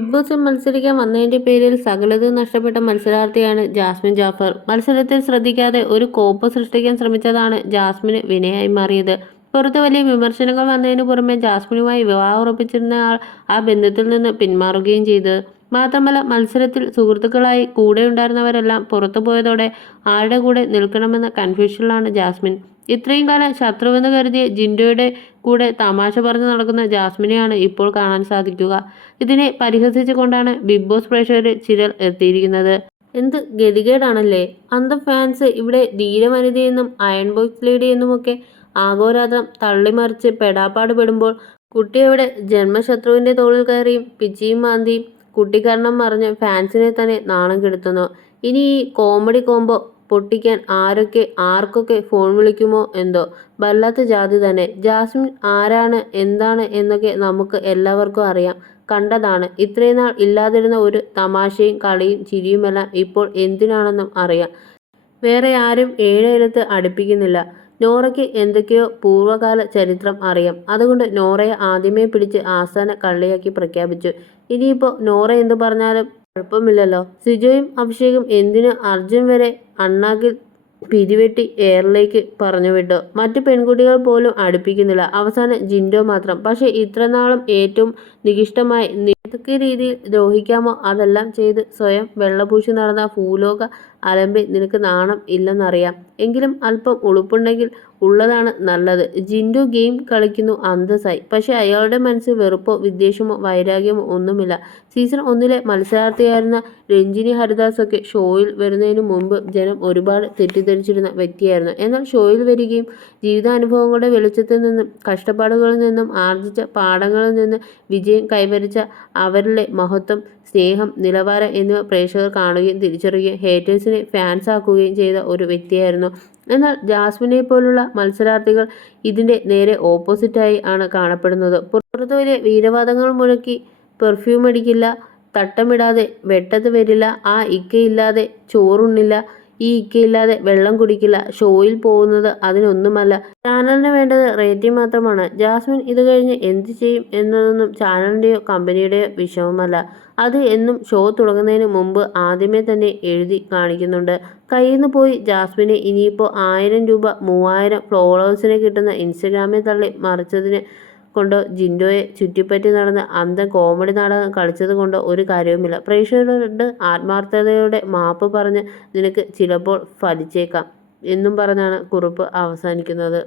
Big ബോസിൽ മത്സരിക്കാൻ വന്നതിന്റെ പേരിൽ സകലതും നഷ്ടപ്പെട്ട മത്സരാർത്ഥിയാണ് ജാസ്മിൻ ജാഫർ. മത്സരത്തിൽ ശ്രദ്ധിക്കാതെ ഒരു കോപ്പ് സൃഷ്ടിക്കാൻ ശ്രമിച്ചതാണ് ജാസ്മിന് വിനയായി മാറിയത്. പുറത്ത് വലിയ വിമർശനങ്ങൾ വന്നതിനു പുറമെ ജാസ്മിനുമായി വിവാഹം ഉറപ്പിച്ചിരുന്ന ആൾ ആ ബന്ധത്തിൽ നിന്ന് പിന്മാറുകയും ചെയ്തു. മാത്രമല്ല, മത്സരത്തിൽ സുഹൃത്തുക്കളായി കൂടെയുണ്ടായിരുന്നവരെല്ലാം പുറത്തുപോയതോടെ ആരുടെ കൂടെ നിൽക്കണമെന്ന കൺഫ്യൂഷനിലാണ് ജാസ്മിൻ. ഇത്രയും കാലം ശത്രുവെന്ന് കരുതിയ ജിൻഡോയുടെ കൂടെ തമാശ പറഞ്ഞു നടക്കുന്ന ജാസ്മിനെയാണ് ഇപ്പോൾ കാണാൻ സാധിക്കുക. ഇതിനെ പരിഹസിച്ചുകൊണ്ടാണ് ബിഗ് ബോസ് പ്രേക്ഷകരിൽ ചിലർ എത്തിയിരിക്കുന്നത്. എന്ത് ഗതികേടാണല്ലേ! അന്തം ഫാൻസ് ഇവിടെ ധീരവനിതയെന്നും അയൺ ബോക്സ് ലേഡി എന്നുമൊക്കെ ആഹോരാത്രം തള്ളിമറിച്ച് പെടാപ്പാട് പെടുമ്പോൾ കുട്ടിയവിടെ ജന്മശത്രുവിന്റെ തോളിൽ കയറിയും പിച്ചിയും മാന്തിയും കുട്ടിക്കരണം മറിഞ്ഞ് ഫാൻസിനെ തന്നെ നാണം കെടുത്തുന്നു. ഇനി ഈ കോമഡി കോംബോ പൊട്ടിക്കാൻ ആർക്കൊക്കെ ഫോൺ വിളിക്കുമോ എന്തോ! വല്ലാത്ത ജാതി തന്നെ. ജാസ്മിൻ ആരാണ് എന്താണ് എന്നൊക്കെ നമുക്ക് എല്ലാവർക്കും അറിയാം, കണ്ടതാണ്. ഇത്രയും നാൾ ഇല്ലാതിരുന്ന ഒരു തമാശയും കളിയും ചിരിയുമെല്ലാം ഇപ്പോൾ എന്തിനാണെന്നും അറിയാം. വേറെ ആരും ഏഴെഴുത്ത് അടുപ്പിക്കുന്നില്ല. നോറയ്ക്ക് എന്തൊക്കെയോ പൂർവ്വകാല ചരിത്രം അറിയാം. അതുകൊണ്ട് നോറയെ ആദ്യമേ പിടിച്ച് ആസ്ഥാന കള്ളിയാക്കി പ്രഖ്യാപിച്ചു. ഇനിയിപ്പോൾ നോറ എന്തു പറഞ്ഞാലും കുഴപ്പമില്ലല്ലോ. സിജോയും അഭിഷേകും എന്തിന് അർജുൻ വരെ അണ്ണാക്കിൽ പിരിവെട്ടി എയറിലേക്ക് പറഞ്ഞുവിട്ടു. മറ്റു പെൺകുട്ടികൾ പോലും അടുപ്പിക്കുന്നില്ല. അവസാനം ജിൻഡോ മാത്രം. പക്ഷേ ഇത്രനാളും ഏറ്റവും നികൃഷ്ടമായി ഏതൊക്കെ രീതിയിൽ ദ്രോഹിക്കാമോ അതെല്ലാം ചെയ്ത് സ്വയം വെള്ളപൂശി നടന്ന ഭൂലോക അലമ്പി, നിനക്ക് നാണം ഇല്ലെന്നറിയാം. എങ്കിലും അല്പം ഉളുപ്പുണ്ടെങ്കിൽ ഉള്ളതാണ് നല്ലത്. ജിൻഡോ ഗെയിം കളിക്കുന്നു അന്തസ്സായി. പക്ഷേ അയാളുടെ മനസ്സിൽ വെറുപ്പോ വിദ്വേഷമോ വൈരാഗ്യമോ ഒന്നുമില്ല. സീസൺ 1 മത്സരാർത്ഥിയായിരുന്ന രഞ്ജിനി ഹരിദാസൊക്കെ ഷോയിൽ വരുന്നതിന് മുമ്പ് ജനം ഒരുപാട് തെറ്റിദ്ധരിച്ചിരുന്ന വ്യക്തിയായിരുന്നു. എന്നാൽ ഷോയിൽ വരികയും ജീവിതാനുഭവങ്ങളുടെ വെളിച്ചത്തിൽ നിന്നും കഷ്ടപ്പാടുകളിൽ നിന്നും ആർജിച്ച പാഠങ്ങളിൽ നിന്ന് വിജയം കൈവരിച്ച അവരിലെ മഹത്വം, സ്നേഹം, നിലവാരം എന്നിവ പ്രേക്ഷകർ കാണുകയും തിരിച്ചറിയുകയും ഹേറ്റേഴ്സിനെ ഫാൻസാക്കുകയും ചെയ്ത ഒരു വ്യക്തിയായിരുന്നു. എന്നാൽ ജാസ്മിനെ പോലുള്ള മത്സരാർത്ഥികൾ ഇതിന്റെ നേരെ ഓപ്പോസിറ്റായി ആണ് കാണപ്പെടുന്നത്. പുറത്തു വലിയ വീരവാദങ്ങൾ മുഴക്കി പെർഫ്യൂം അടിക്കില്ല, തട്ടമിടാതെ വെട്ടത്ത് വരില്ല, ആ ഇക്കയില്ലാതെ ചോറുണ്ണില്ല, ഈ ഇക്കയില്ലാതെ വെള്ളം കുടിക്കില്ല, ഷോയിൽ പോകുന്നത് അതിനൊന്നുമല്ല. ചാനലിന് വേണ്ടത് റേറ്റിംഗ് മാത്രമാണ്. ജാസ്മിൻ ഇത് കഴിഞ്ഞ് എന്ത് ചെയ്യും എന്നതൊന്നും ചാനലിന്റെയോ കമ്പനിയുടെയോ വിഷയമല്ല. അത് എന്നും ഷോ തുടങ്ങുന്നതിന് മുമ്പ് ആദ്യമേ തന്നെ എഴുതി കാണിക്കുന്നുണ്ട്. കയ്യിന്ന് പോയി ജാസ്മിനെ ഇനിയിപ്പോൾ 1000 രൂപ 3000 ഫോളോവേഴ്സിനെ കിട്ടുന്ന ഇൻസ്റ്റഗ്രാമിൽ തള്ളി മറിച്ചതിന് കൊണ്ടോ ജിൻഡോയെ ചുറ്റിപ്പറ്റി നടന്ന് അന്തം കോമഡി നാടകം കളിച്ചത് കൊണ്ടോ ഒരു കാര്യവുമില്ല. പ്രേക്ഷകരോട് ആത്മാർത്ഥതയോടെ മാപ്പ് പറഞ്ഞ് നിനക്ക് ചിലപ്പോൾ ഫലിച്ചേക്കാം എന്നും പറഞ്ഞാണ് കുറിപ്പ് അവസാനിക്കുന്നത്.